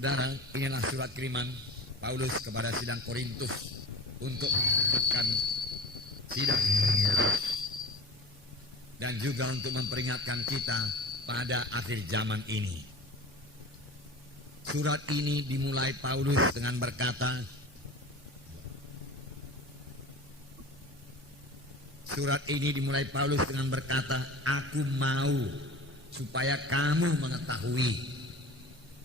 Saudara, inilah surat kiriman Paulus kepada sidang Korintus untuk melakukan sidang dan juga untuk memperingatkan kita pada akhir zaman ini. Surat ini dimulai Paulus dengan berkata, aku mau supaya kamu mengetahui.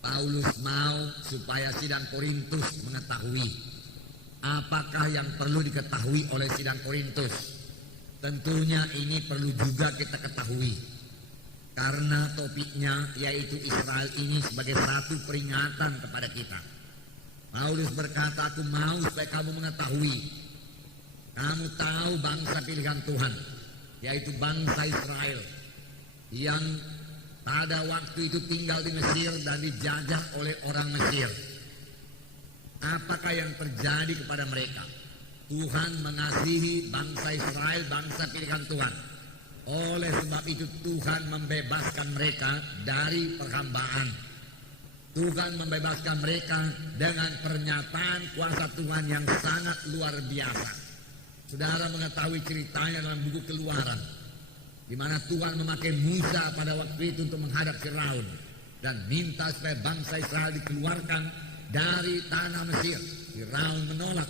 Paulus mau supaya sidang Korintus mengetahui apakah yang perlu diketahui oleh sidang Korintus. Tentunya ini perlu juga kita ketahui, karena topiknya yaitu Israel ini sebagai satu peringatan kepada kita. Paulus berkata, aku mau supaya kamu mengetahui. Kamu tahu bangsa pilihan Tuhan, yaitu bangsa Israel, yang pada waktu itu tinggal di Mesir dan dijajah oleh orang Mesir. Apakah yang terjadi kepada mereka? Tuhan mengasihi bangsa Israel, bangsa pilihan Tuhan. Oleh sebab itu Tuhan membebaskan mereka dari perhambaan. Tuhan membebaskan mereka dengan pernyataan kuasa Tuhan yang sangat luar biasa. Saudara mengetahui ceritanya dalam buku Keluaran, di mana Tuhan memakai Musa pada waktu itu untuk menghadap Firaun dan minta supaya bangsa Israel dikeluarkan dari tanah Mesir. Firaun menolak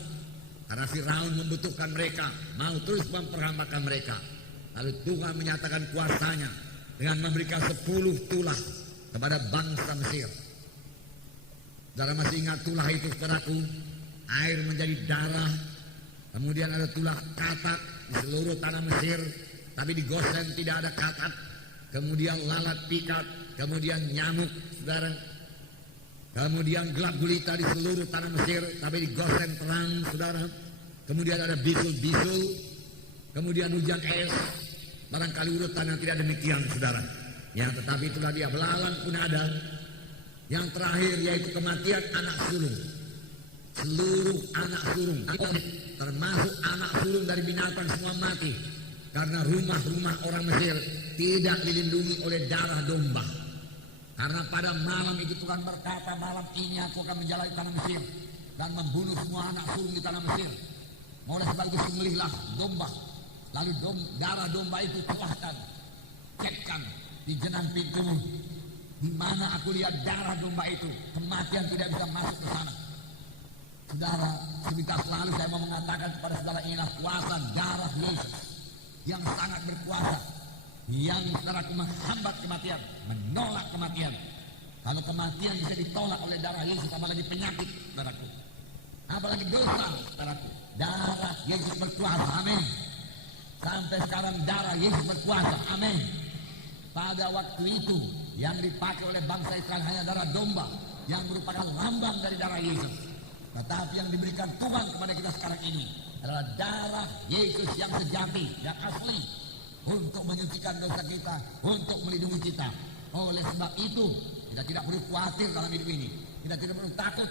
karena Firaun membutuhkan mereka, mau terus memperhambakan mereka. Lalu Tuhan menyatakan kuasanya dengan memberikan 10 tulah kepada bangsa Mesir. Saudara masih ingat tulah itu, saudaraku? Air menjadi darah. Kemudian ada tulah katak di seluruh tanah Mesir, tapi di Gosen tidak ada katak. Kemudian lalat pikat, kemudian nyamuk, saudara. Kemudian gelap gulita di seluruh tanah Mesir, tapi di Gosen terang, saudara. Kemudian ada bisul-bisul, kemudian hujan es. Barangkali urutan yang tidak demikian, saudara. Ya, tetapi itulah dia. Belalang pun ada. Yang terakhir yaitu kematian anak sulung. Seluruh anak sulung, termasuk anak sulung dari binatang, semua mati. Karena rumah-rumah orang Mesir tidak dilindungi oleh darah domba. Karena pada malam itu Tuhan berkata, malam ini aku akan menjalani tanah Mesir dan membunuh semua anak sulung di tanah Mesir. Oleh sebab itu sembelihlah domba. Lalu darah domba itu tuahkan, cekkan di jenang pintumu. Di mana aku lihat darah domba itu, kematian tidak bisa masuk ke sana. Saudara, sebentar lalu saya mau mengatakan kepada saudara, inilah kuasa darah Yesus yang sangat berkuasa, yang saudaraku menghambat kematian, menolak kematian. Kalau kematian bisa ditolak oleh darah Yesus, apalagi penyakit, saudaraku, apalagi dosa, saudaraku. Darah Yesus berkuasa, amin. Sampai sekarang darah Yesus berkuasa, amin. Pada waktu itu yang dipakai oleh bangsa Israel hanya darah domba yang merupakan lambang dari darah Yesus. Tetapi yang diberikan Tuhan kepada kita sekarang ini adalah darah Yesus yang sejati, yang asli, untuk menyucikan dosa kita, untuk melindungi kita. Oleh sebab itu kita tidak perlu khawatir dalam hidup ini. Kita tidak perlu takut.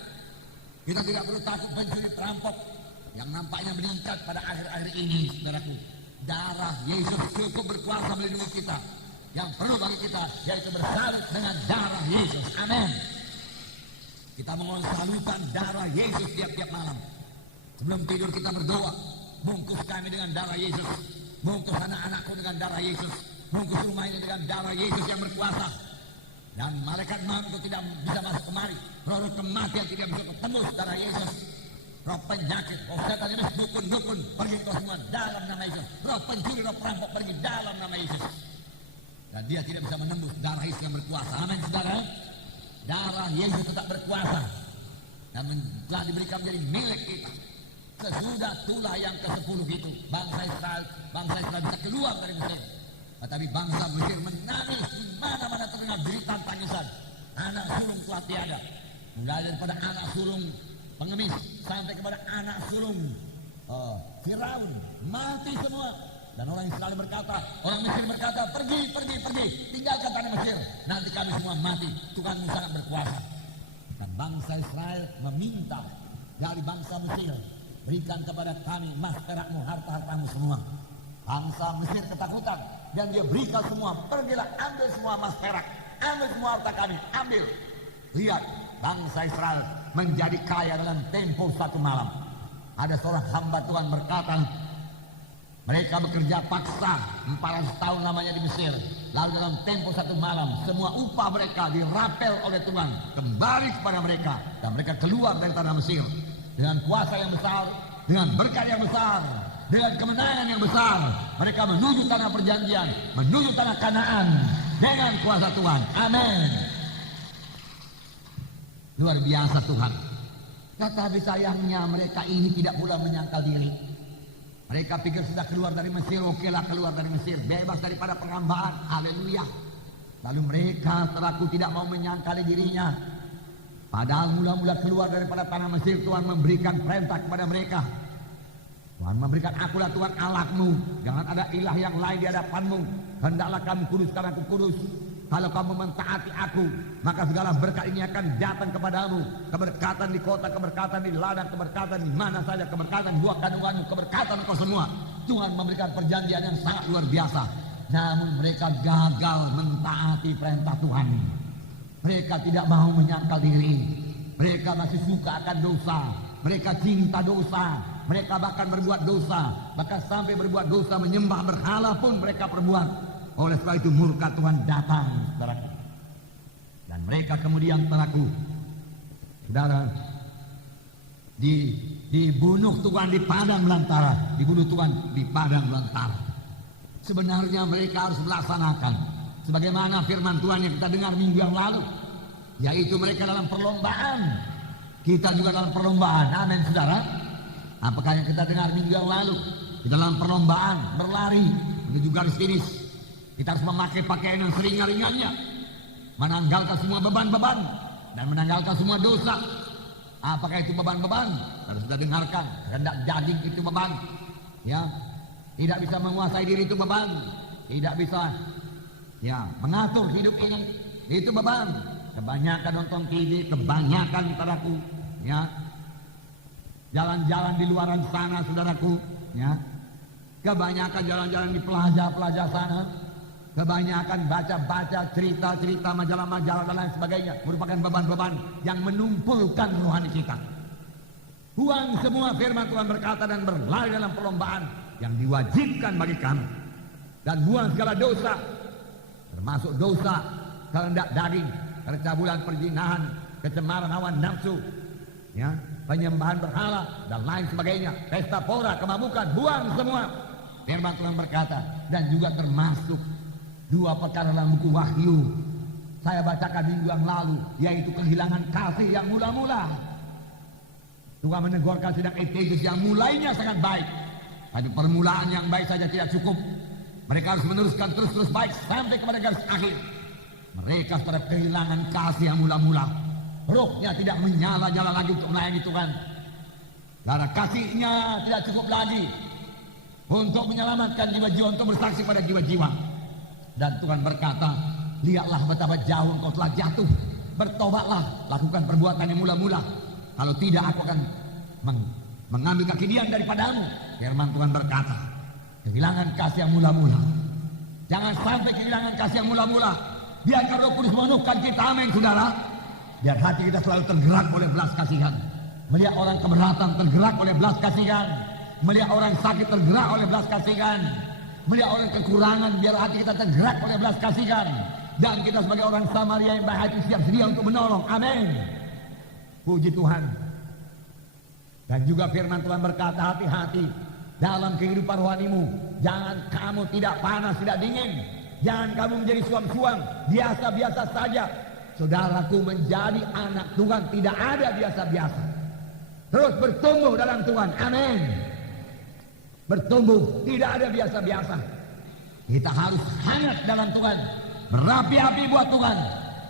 Kita tidak perlu takut mencuri perampok yang nampaknya meningkat pada akhir-akhir ini, saudaraku. Darah Yesus cukup berkuasa melindungi kita. Yang perlu bagi kita yaitu bersalut dengan darah Yesus, amin. Kita mohon salutan darah Yesus tiap-tiap malam. Sebelum tidur kita berdoa, bungkus kami dengan darah Yesus, bungkus anak-anakku dengan darah Yesus, bungkus rumah ini dengan darah Yesus yang berkuasa. Dan malaikat maut itu tidak bisa masuk kemari. Roh kematian tidak bisa ketemu darah Yesus. Roh penyakit, roh setan ini dukun-dukun, pergi kau semua dalam nama Yesus. Roh pencuri, roh perampok, pergi dalam nama Yesus. Dan dia tidak bisa menembus darah Yesus yang berkuasa, amin, saudara. Darah Yesus tetap berkuasa dan telah diberikan menjadi milik kita. Sesudah tulah yang ke-10 itu, bangsa Israel bisa keluar dari Mesir. Tetapi bangsa Mesir menangis di mana-mana terdengar jeritan tangisan. Anak sulung telah tiada. Mulai daripada anak sulung pengemis sampai kepada anak sulung Firaun, mati semua. Dan orang Israel berkata, orang Mesir berkata, pergi, tinggalkan tanah Mesir. Nanti kami semua mati. Tuhanmu sangat berkuasa. Dan bangsa Israel meminta dari bangsa Mesir, berikan kepada kami emas, perakmu, harta-hartamu semua. Bangsa Mesir ketakutan dan dia berikan semua. Pergilah, ambil semua emas perak, ambil semua harta kami, ambil. Lihat, bangsa Israel menjadi kaya dalam tempo satu malam. Ada seorang hamba Tuhan berkata, mereka bekerja paksa 400 tahun lamanya di Mesir. Lalu dalam tempo satu malam, semua upah mereka dirapel oleh Tuhan kembali kepada mereka. Dan mereka keluar dari tanah Mesir dengan kuasa yang besar, dengan berkat yang besar, dengan kemenangan yang besar. Mereka menuju tanah perjanjian, menuju tanah Kanaan dengan kuasa Tuhan. Amin. Luar biasa Tuhan. Tetapi sayangnya mereka ini tidak pula menyangkal diri. Mereka pikir sudah keluar dari Mesir, okelah keluar dari Mesir, bebas daripada penghambaan. Haleluya. Lalu mereka selaku tidak mau menyangkali dirinya. Padahal mula-mula keluar daripada tanah Mesir, Tuhan memberikan perintah kepada mereka. Tuhan memberikan, akulah Tuhan Allahmu, jangan ada ilah yang lain di hadapanmu. Hendaklah kamu kudus karena aku kudus. Kalau kamu mentaati aku, maka segala berkat ini akan datang kepadamu. Keberkatan di kota, keberkatan di ladang, keberkatan di mana saja, keberkatan buah kandunganmu, keberkatan kau semua. Tuhan memberikan perjanjian yang sangat luar biasa. Namun mereka gagal mentaati perintah Tuhan. Mereka tidak mau menyangkal diri. Mereka masih suka akan dosa. Mereka cinta dosa. Mereka bahkan berbuat dosa. Bahkan sampai berbuat dosa, menyembah berhala pun mereka perbuat. Oleh sebab itu murka Tuhan datang, saudaraku. Dan mereka kemudian, saudaraku, saudara, dibunuh Tuhan di padang belantara. Dibunuh Tuhan di padang belantara. Sebenarnya mereka harus melaksanakan sebagaimana firman Tuhan yang kita dengar minggu yang lalu, yaitu mereka dalam perlombaan. Kita juga dalam perlombaan. Amin, saudara. Apakah yang kita dengar minggu yang lalu? Di dalam perlombaan berlari menuju garis finish, kita harus memakai pakaian yang seringan-ringannya, menanggalkan semua beban-beban dan menanggalkan semua dosa. Apakah itu beban-beban? Harus kita dengarkan. Kehendak daging itu beban, ya. Tidak bisa menguasai diri itu beban. Tidak bisa, ya, mengatur hidup ini, itu beban. Kebanyakan nonton TV, kebanyakan, saudaraku, ya, jalan-jalan di luaran sana, saudaraku, ya, kebanyakan jalan-jalan di plaza-plaza sana. Kebanyakan baca-baca cerita-cerita, majalah-majalah dan lain sebagainya, merupakan beban-beban yang menumpulkan rohani kita. Buang semua firman Tuhan berkata dan berlari dalam perlombaan yang diwajibkan bagi kami. Dan buang segala dosa, termasuk dosa kehendak daging, percabulan, perzinahan, kecemaran hawa nafsu, ya, penyembahan berhala dan lain sebagainya, pesta pora, kemabukan, buang semua. Firman Tuhan berkata, dan juga termasuk dua perkara dalam buku Wahyu saya bacakan minggu yang lalu, yaitu kehilangan kasih yang mula-mula. Tuhan menegurkan sidang Efesus yang mulainya sangat baik, tapi permulaan yang baik saja tidak cukup. Mereka harus meneruskan terus-terus baik sampai kepada garis akhir. Mereka sudah kehilangan kasih yang mula-mula. Rohnya tidak menyala-nyala lagi untuk melayani Tuhan. Karena kasihnya tidak cukup lagi untuk menyelamatkan jiwa-jiwa, untuk bersaksi pada jiwa-jiwa. Dan Tuhan berkata, lihatlah betapa jauh engkau telah jatuh. Bertobatlah, lakukan perbuatan yang mula-mula. Kalau tidak, aku akan mengambil kekidian daripadamu. Firman Tuhan berkata, kehilangan kasih yang mula-mula. Jangan sampai kehilangan kasih yang mula-mula. Biarkan Roh Kudus memenuhkan kita, amin, saudara. Biar hati kita selalu tergerak oleh belas kasihan. Melihat orang keberatan tergerak oleh belas kasihan. Melihat orang sakit tergerak oleh belas kasihan. Melihat orang kekurangan, biar hati kita tergerak oleh belas kasihan. Dan kita sebagai orang Samaria yang baik hati siap sedia untuk menolong. Amin. Puji Tuhan. Dan juga firman Tuhan berkata, hati-hati dalam kehidupan rohanimu. Jangan kamu tidak panas, tidak dingin. Jangan kamu menjadi suam-suam, biasa-biasa saja. Saudaraku, menjadi anak Tuhan tidak ada biasa-biasa. Terus bertumbuh dalam Tuhan. Amin. Bertumbuh, tidak ada biasa-biasa. Kita harus hangat dalam Tuhan, berapi-api buat Tuhan.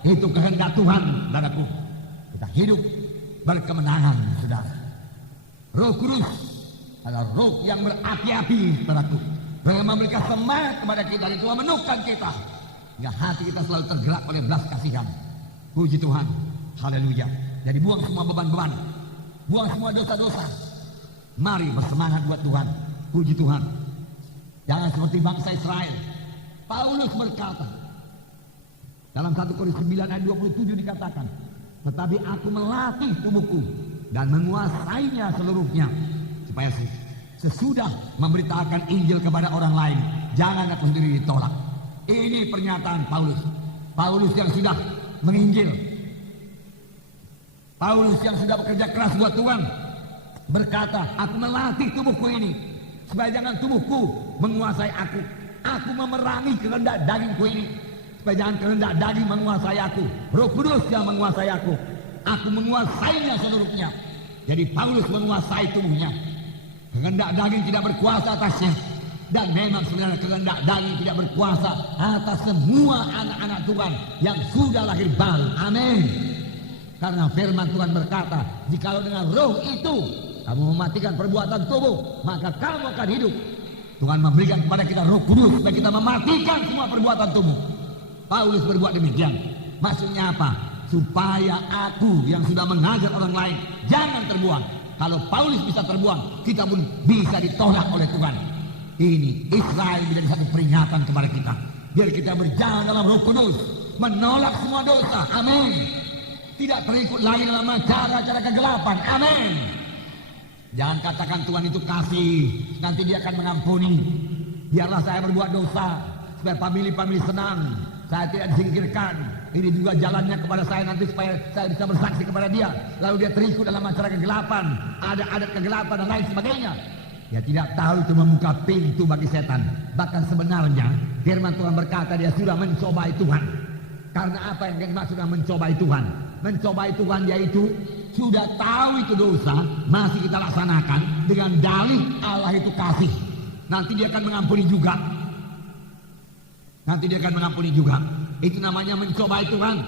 Itu kehendak Tuhan, saudaraku. Kita hidup berkemenangan, saudara. Roh Kudus adalah roh yang berapi-api, saudaraku, yang memberikan semangat kepada kita, itu memenuhkan kita hingga hati kita selalu tergerak oleh belas kasihan. Puji Tuhan, haleluya. Jadi buang semua beban-beban, buang semua dosa-dosa. Mari bersemangat buat Tuhan. Puji Tuhan. Jangan seperti bangsa Israel. Paulus berkata dalam 1 Korintus 9 ayat 27 dikatakan, tetapi aku melatih tubuhku dan menguasainya seluruhnya, supaya sesudah memberitakan Injil kepada orang lain, jangan aku sendiri ditolak. Ini pernyataan Paulus. Paulus yang sudah menginjil, Paulus yang sudah bekerja keras buat Tuhan, berkata, aku melatih tubuhku ini supaya jangan tubuhku menguasai aku. Aku memerangi kehendak dagingku ini supaya jangan kehendak daging menguasai aku. Roh Kudus yang menguasai aku. Aku menguasainya seluruhnya. Jadi Paulus menguasai tubuhnya. Kehendak daging tidak berkuasa atasnya. Dan memang sebenarnya kehendak daging tidak berkuasa atas semua anak-anak Tuhan yang sudah lahir baru. Amin. Karena firman Tuhan berkata, jikalau dengan roh itu kamu mematikan perbuatan tubuh, maka kamu akan hidup. Tuhan memberikan kepada kita Roh Kudus supaya kita mematikan semua perbuatan tubuh. Paulus berbuat demikian. Maksudnya apa? Supaya aku yang sudah mengajar orang lain jangan terbuang. Kalau Paulus bisa terbuang, kita pun bisa ditolak oleh Tuhan. Ini Israel menjadi satu peringatan kepada kita. Biar kita berjalan dalam Roh Kudus, menolak semua dosa. Amin. Tidak terikut lagi dalam cara-cara kegelapan. Amin. Jangan katakan Tuhan itu kasih, nanti dia akan mengampuni. Biarlah saya berbuat dosa, supaya famili-famili senang. Saya tidak disingkirkan. Ini juga jalannya kepada saya nanti supaya saya bisa bersaksi kepada dia. Lalu dia terikut dalam acara kegelapan, ada adat kegelapan dan lain sebagainya. Dia tidak tahu itu membuka pintu bagi setan. Bahkan sebenarnya firman Tuhan berkata dia sudah mencobai Tuhan. Karena apa yang dimaksud dengan mencobai Tuhan? Mencobai Tuhan yaitu sudah tahu itu dosa, masih kita laksanakan dengan dalih Allah itu kasih. Nanti dia akan mengampuni juga. Nanti dia akan mengampuni juga. Itu namanya mencobai Tuhan.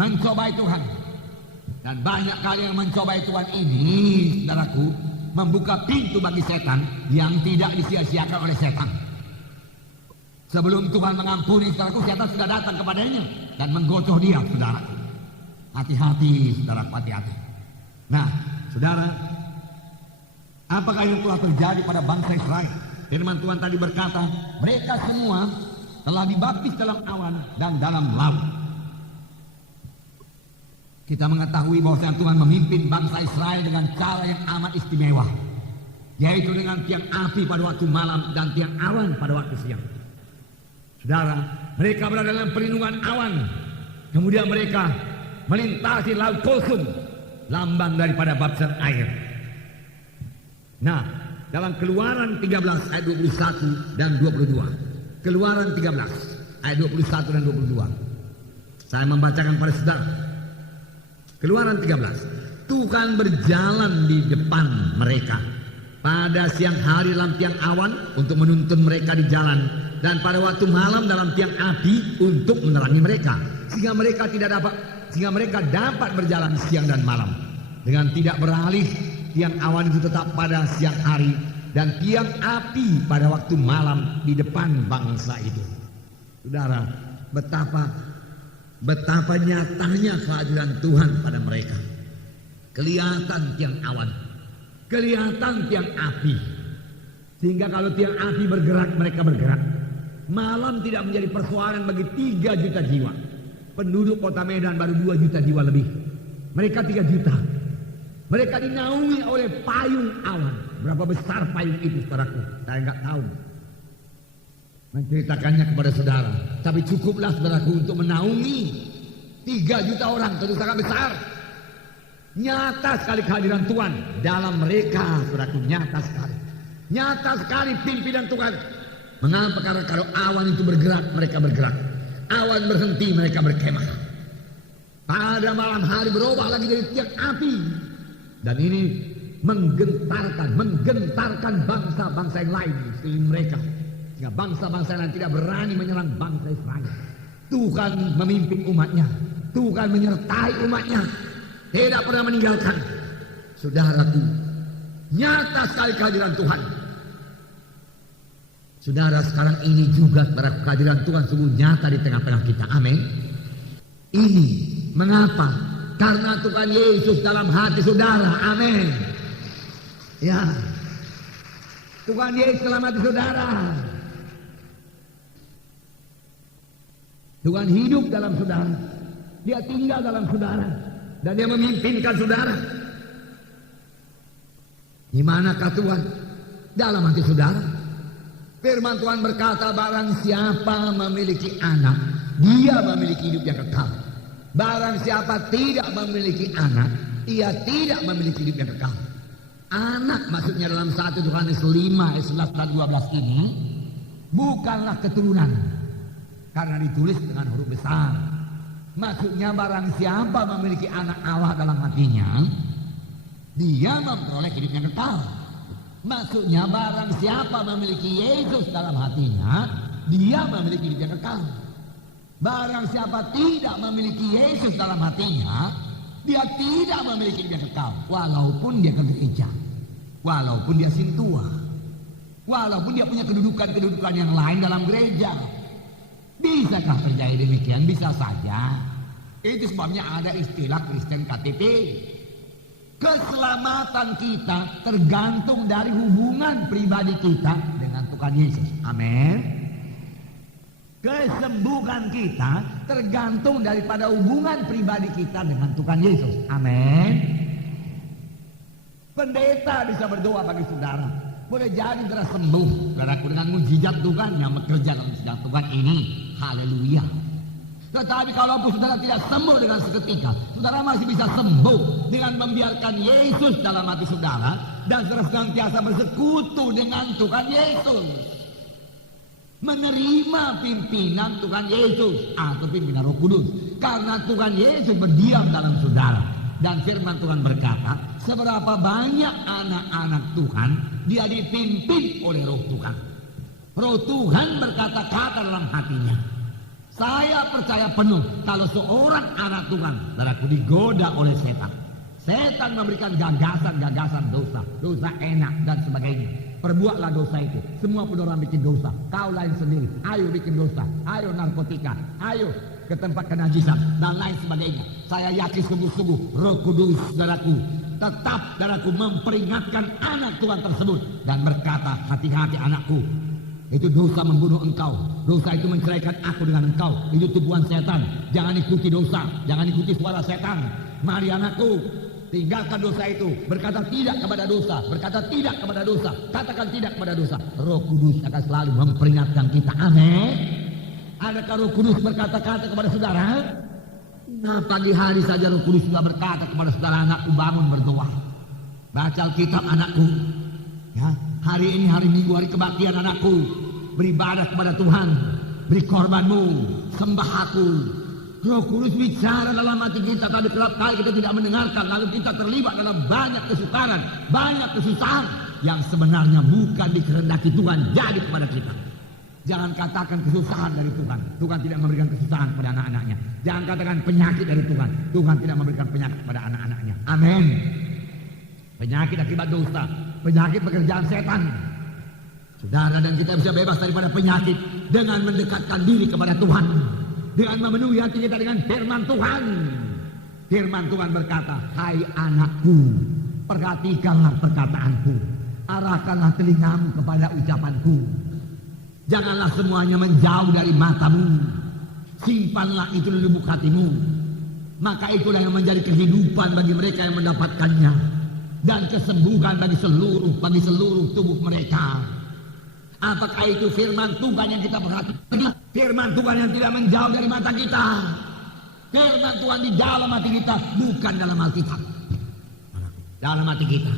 Mencobai Tuhan. Dan banyak kali yang mencobai Tuhan ini, saudaraku, membuka pintu bagi setan yang tidak disia-siakan oleh setan. Sebelum Tuhan mengampuni, saudaraku, setan sudah datang kepadanya dan menggocoh dia, saudara. Hati-hati, saudara, hati-hati. Nah, saudara, apakah yang telah terjadi pada bangsa Israel? Firman Tuhan tadi berkata, mereka semua telah dibaptis dalam awan dan dalam laut. Kita mengetahui bahwa Tuhan memimpin bangsa Israel dengan cara yang amat istimewa, yaitu dengan tiang api pada waktu malam dan tiang awan pada waktu siang. Saudara, mereka berada dalam perlindungan awan, kemudian mereka melintasi laut Kulsum, lambang daripada baptisan air. Nah, dalam Keluaran 13 ayat 21 dan 22. Keluaran 13 ayat 21 dan 22. Saya membacakan pada saudara. Keluaran 13. Tuhan berjalan di depan mereka pada siang hari dalam tiang awan untuk menuntun mereka di jalan, dan pada waktu malam dalam tiang api untuk menerangi mereka, sehingga mereka dapat berjalan siang dan malam dengan tidak beralih. Tiang awan itu tetap pada siang hari dan tiang api pada waktu malam di depan bangsa itu. Saudara, betapa nyatanya kehadiran Tuhan pada mereka. Kelihatan tiang awan, kelihatan tiang api, sehingga kalau tiang api bergerak, mereka bergerak. Malam tidak menjadi persoalan bagi 3 juta jiwa. Penduduk kota Medan baru 2 juta jiwa lebih. Mereka 3 juta. Mereka dinaungi oleh payung awan. Berapa besar payung itu, saudaraku? Saya nggak tahu menceritakannya kepada saudara. Tapi cukuplah, saudaraku, untuk menaungi 3 juta orang. Tentu sangat besar. Nyata sekali kehadiran Tuhan dalam mereka, saudaraku. Nyata sekali. Nyata sekali pimpinan Tuhan. Mengapa? Karena kalau awan itu bergerak, mereka bergerak. Awan berhenti, mereka berkemah. Pada malam hari berubah lagi dari tiang api. Dan ini menggentarkan bangsa-bangsa yang lain di sekeliling mereka. Sehingga bangsa-bangsa yang tidak berani menyerang bangsa Israel. Tuhan memimpin umatnya. Tuhan menyertai umatnya. Tidak pernah meninggalkan. Saudaraku, nyata sekali kehadiran Tuhan. Saudara, sekarang ini juga kehadiran Tuhan sungguh nyata di tengah-tengah kita. Amin. Ini mengapa? Karena Tuhan Yesus dalam hati saudara. Amin. Ya, Tuhan Yesus dalam hati saudara. Tuhan hidup dalam saudara. Dia tinggal dalam saudara. Dan dia memimpinkan saudara. Di manakah Tuhan? Dalam hati saudara. Firman Tuhan berkata, barang siapa memiliki anak, dia memiliki hidup yang kekal. Barang siapa tidak memiliki anak, ia tidak memiliki hidup yang kekal. Anak maksudnya dalam 1 Yohanes 5 ayat 11 dan 12 ini bukanlah keturunan, karena ditulis dengan huruf besar. Maksudnya barang siapa memiliki anak Allah dalam hatinya, dia memperoleh hidup yang kekal. Maksudnya barang siapa memiliki Yesus dalam hatinya, dia memiliki hidup yang kekal. Barang siapa tidak memiliki Yesus dalam hatinya, dia tidak memiliki hidup yang kekal. Walaupun dia ke gereja, walaupun dia sintua, walaupun dia punya kedudukan-kedudukan yang lain dalam gereja. Bisakah terjadi demikian? Bisa saja. Itu sebabnya ada istilah Kristen KTP. Keselamatan kita tergantung dari hubungan pribadi kita dengan Tuhan Yesus. Amin. Kesembuhan kita tergantung daripada hubungan pribadi kita dengan Tuhan Yesus. Amin. Pendeta bisa berdoa bagi saudara. Boleh jadi saudara sembuh, saudaraku, dengan mujizat Tuhan yang bekerja dalam sidang Tuhan ini. Haleluya. Tetapi kalaupun saudara tidak sembuh dengan seketika, saudara masih bisa sembuh dengan membiarkan Yesus dalam hati saudara dan saudara senantiasa bersekutu dengan Tuhan Yesus. Menerima pimpinan Tuhan Yesus atau pimpinan Roh Kudus, karena Tuhan Yesus berdiam dalam saudara. Dan firman Tuhan berkata, seberapa banyak anak-anak Tuhan dia dipimpin oleh Roh Tuhan. Roh Tuhan berkata-kata dalam hatinya. Saya percaya penuh kalau seorang anak Tuhan, saudaraku, digoda oleh setan. Setan memberikan gagasan-gagasan dosa, dosa enak dan sebagainya. Perbuatlah dosa itu. Semua pun orang bikin dosa. Kau lain sendiri. Ayo bikin dosa. Ayo narkotika. Ayo ke tempat kenajisan dan lain sebagainya. Saya yakin sungguh-sungguh Roh Kudus, saudaraku, tetap saudaraku memperingatkan anak Tuhan tersebut dan berkata, hati-hati anakku. Itu dosa membunuh engkau. Dosa itu menceraikan aku dengan engkau. Itu tipuan setan. Jangan ikuti dosa. Jangan ikuti suara setan. Mari anakku, tinggalkan dosa itu. Berkata tidak kepada dosa. Berkata tidak kepada dosa. Katakan tidak kepada dosa. Roh Kudus akan selalu memperingatkan kita. Amin. Adakah Roh Kudus berkata-kata kepada saudara? Nah, pagi hari saja Roh Kudus sudah berkata kepada saudara, anakku bangun berdoa. Baca Alkitab anakku. Ya, hari ini hari Minggu, hari kebaktian anakku. Beribadah kepada Tuhan. Beri korbanmu. Sembah aku. Roh Kudus bicara dalam hati kita. Tapi kerap kali kita tidak mendengarkan. Lalu kita terlibat dalam banyak kesukaran. Banyak kesusahan. Yang sebenarnya bukan dikehendaki Tuhan jadi kepada kita. Jangan katakan kesusahan dari Tuhan. Tuhan tidak memberikan kesusahan kepada anak-anaknya. Jangan katakan penyakit dari Tuhan. Tuhan tidak memberikan penyakit kepada anak-anaknya. Amin. Penyakit akibat dosa. Penyakit pekerjaan setan. Saudara, dan kita bisa bebas daripada penyakit dengan mendekatkan diri kepada Tuhan. Dengan memenuhi hati kita dengan firman Tuhan. Firman Tuhan berkata, hai anakku, perhatikanlah perkataanku. Arahkanlah telingamu kepada ucapanku. Janganlah semuanya menjauh dari matamu. Simpanlah itu di lubuk hatimu. Maka itulah yang menjadi kehidupan bagi mereka yang mendapatkannya. Dan kesembuhan bagi seluruh tubuh mereka. Apakah itu firman Tuhan yang kita perhatikan? Firman Tuhan yang tidak menjauh dari mata kita. Firman Tuhan di dalam hati kita, bukan dalam Alkitab. Dalam hati kita.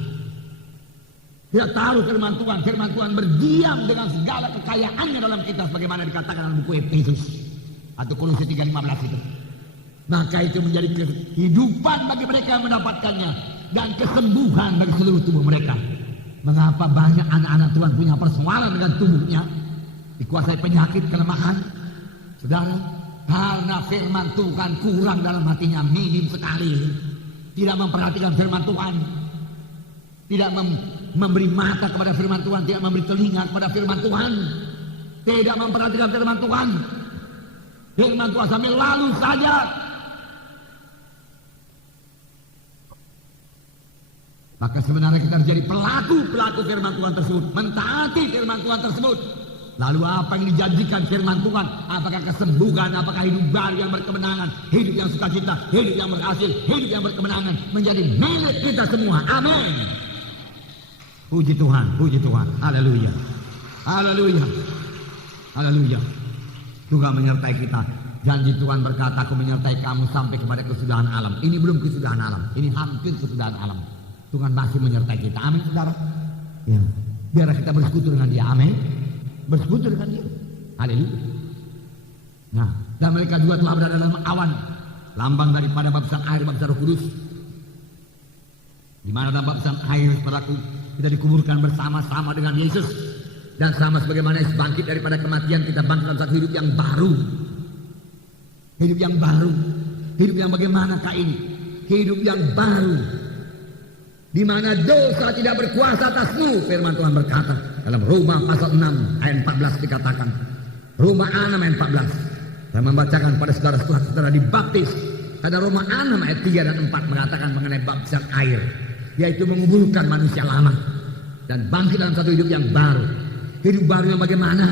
Kita taruh firman Tuhan berdiam dengan segala kekayaannya dalam kita, sebagaimana dikatakan dalam buku Efesus atau Kolose 3:15 itu. Maka itu menjadi kehidupan bagi mereka yang mendapatkannya dan kesembuhan bagi seluruh tubuh mereka. Mengapa banyak anak-anak Tuhan punya persoalan dengan tubuhnya, dikuasai penyakit, kelemahan? Saudara, karena firman Tuhan kurang dalam hatinya, minim sekali. Tidak memperhatikan firman Tuhan, tidak memberi mata kepada firman Tuhan, tidak memberi telinga kepada firman Tuhan, tidak memperhatikan firman Tuhan. Firman Tuhan sambil lalu saja. Maka sebenarnya kita harus jadi pelaku firman Tuhan tersebut, mentaati firman Tuhan tersebut. Lalu apa yang dijanjikan firman Tuhan? Apakah kesembuhan, apakah hidup baru yang berkemenangan, hidup yang sukacita, hidup yang berhasil, hidup yang berkemenangan menjadi milik kita semua. Amin. Puji Tuhan, puji Tuhan. Haleluya. Haleluya. Haleluya. Tuhan menyertai kita. Janji Tuhan berkata, aku menyertai kamu sampai kepada kesudahan alam. Ini belum kesudahan alam, ini hampir kesudahan alam. Tuhan masih menyertai kita. Amin, saudara. Ya. Biar kita bersekutu dengan Dia. Amin. Bersekutu dengan Dia. Haleluya. Nah, dan mereka juga telah berada dalam awan, lambang daripada baptisan air, baptisan Roh Kudus. Di mana dalam baptisan air, saudaraku, kita dikuburkan bersama-sama dengan Yesus. Dan sama sebagaimana Yesus bangkit daripada kematian, kita bangkit dalam satu hidup yang baru. Hidup yang baru. Hidup yang bagaimanakah ini? Hidup yang baru, di mana dosa tidak berkuasa atasmu. Firman Tuhan berkata dalam Roma pasal 6 ayat 14 dikatakan. Roma 6 ayat 14. Saya membacakan pada saudara-saudara dibaptis. Ada Roma 6 ayat 3 dan 4 mengatakan mengenai baptisan air, yaitu menguburkan manusia lama dan bangkit dalam satu hidup yang baru. Hidup baru yang bagaimana?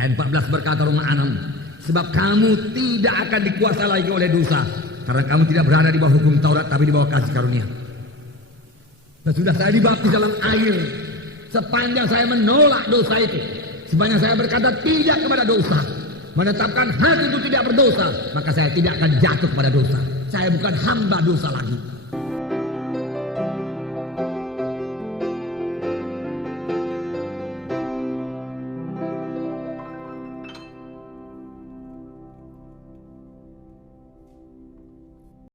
Ayat 14 berkata Roma 6, sebab kamu tidak akan dikuasai lagi oleh dosa, karena kamu tidak berada di bawah hukum Taurat, tapi di bawah kasih karunia. Dan sudah saya dibaptis dalam air, sepanjang saya menolak dosa itu, sepanjang saya berkata tidak kepada dosa, menetapkan hati itu tidak berdosa, maka saya tidak akan jatuh pada dosa. Saya bukan hamba dosa lagi.